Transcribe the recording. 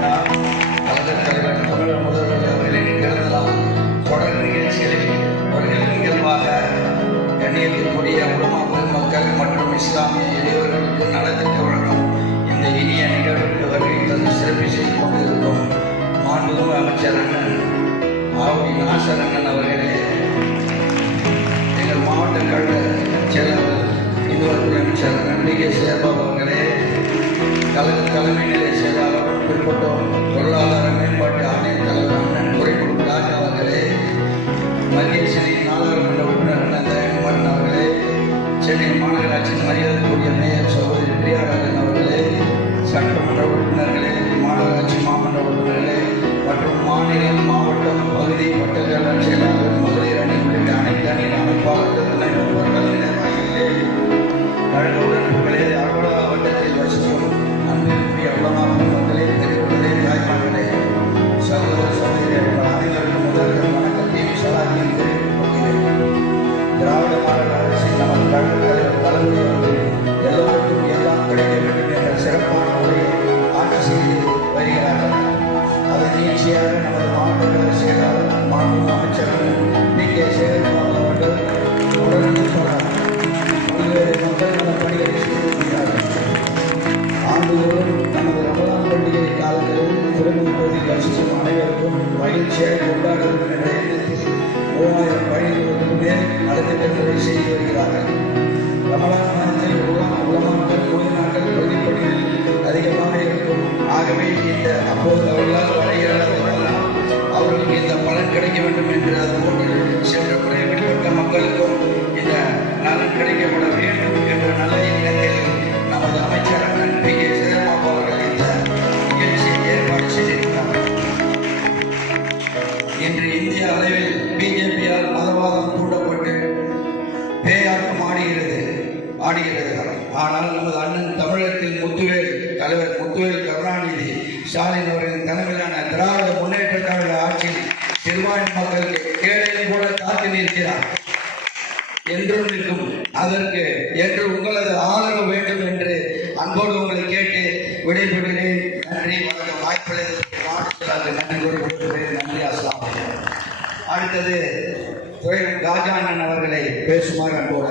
விழா கழகத் தலைவர் தமிழர் முதல்வர் அவர்களின் பிறந்த நாள் தொடர் நிகழ்ச்சிகளில் ஒரு நிகழ்வாக கண்ணியத்திற்குரிய உலமா பெருமக்கள் மற்றும் இஸ்லாமிய இளைஞர்களுக்கு நலத்திட்ட வழங்கும் இந்த இனிய நிகழ்வுக்கு வருகை தந்து சிறப்பு செய்து கொண்டிருக்கும் மாண்புமிகு அமைச்சர் அண்ணன் ஆவுடி நாசர் அண்ணன் அவர்களே, எங்கள் மாவட்ட கழக செயலாளர் இன்னொரு அமைச்சர் நன்றிகை சேர்பாபு அவர்களே, கழக தலைமை நிலை செயலாளர் பிற்பட்டோர் பொருளாதார மேம்பாட்டு ஆணைய தலைவர் அண்ணன் துரைமுருகன் ராஜா அவர்களே, மத்திய சென்னை நாடாளுமன்ற உறுப்பினர் அண்ணன் தயகுமாரன் அவர்களே, சென்னை மாநகராட்சியின் மரியாதைக்குரிய மேயர் சகோதரி பிரியாராஜன் அவர்களே, சட்டமன்ற உறுப்பினர்களே, மாநகராட்சி மாமன்ற உறுப்பினர்களே மற்றும் மாநிலம் மாவட்டம் பகுதி வட்டக்கழக செயலாளர் மகளிர் அணி உள்ளிட்ட அனைத்து அணியின் அமைப்பாளர்கள் துணை நண்பர்கள் நிர்வாகிகளே, கழக உறுப்பினர்களே, அலுவலக வட்டத்தில் வசிக்கும் அன்பிற்குரிய உலமா பெருமக்களே, பெரியவர்களே, தாய்மார்களே, சகோதர சகோதரிகள் அனைவருக்கும் முதல்வர் வணக்கத்தையும் சலாத்தையும் தெரிவித்துக் கொள்கிறேன். திராவிட மாடல் அரசின் நமது கழக தலைவர் தளபதி அவர்கள் எல்லோருக்கும் எல்லாம் கிடைக்க வேண்டும் என்ற சிறப்பான உரையை ஆட்சி செய்து வருகிறார்கள். அதன் நீட்சியாக நமது மாவட்ட கழக செயலாளர் மாண்புமிகு அமைச்சர் டி.கே. சேகர்பாபு அவர்கள் தொடர்ந்து பல்வேறு மக்கள் நல பணிகளை செய்து வருகிறார்கள். ஆண்டுதோறும் நமது ரமலான் பண்டிகை காலங்களில் திருமண பகுதியில் வசிக்கும் அனைவருக்கும் மகிழ்ச்சியாக கொண்டாடுவது என்ற எண்ணத்தில் 3000 பயணிகளுக்கு மேல் நலத்திட்டங்களை செய்து வருகிறார்கள். ரமலான் மாதத்தில் உலமாக்கள் நோய் நாட்கள் பகுதிப்பணிகள் அதிகமாக இருக்கும். ஆகவே இந்த அப்போது அவர்களால் வர இயலாதவர்களால் அவர்களுக்கு இந்த பலன் கிடைக்க வேண்டும் என்று அதுபோன்று சென்ற முறை வெளிப்பட்ட மக்களுக்கும் இந்த நலன் கிடைக்கப்பட வேண்டும் என்ற நல்ல எண்ணத்தில் நமது அமைச்சர் அண்ணன் டி.கே. சேகர்பாபு அவர்கள் இந்த நிகழ்ச்சியை ஏற்பாடு செய்திருக்கிறார். இன்று இந்திய அளவில் பிஜேபியால் மதவாதம் தூண்டப்பட்டு பேயாட்டம் ஆடுகிறது. ஆனால் நமது அண்ணன் தமிழகத்தில் தலைவர் முத்துவேல் கருணாநிதி ஸ்டாலின் அவர்களின் தலைமையிலான திராவிட முன்னேற்ற கழக ஆட்சியில் சிறுபான்மை மக்களுக்கு கேளையும் கூட காத்து நிற்கிறார் என்றும் நிற்கும். அதற்கு என்று உங்களது ஆதரவு வேண்டும் என்று அன்போடு உங்களை கேட்டு விடைபெறுகிறேன். நன்றி, வணக்கம். வாய்ப்பளித்ததற்கு நன்றி கூறிக்கொள்கிறேன். நன்றி. அஸ்ஸலாமு அலைக்கும். அடுத்தது துரை ராஜா அண்ணன் அவர்களை பேசுமாறு அன்போடு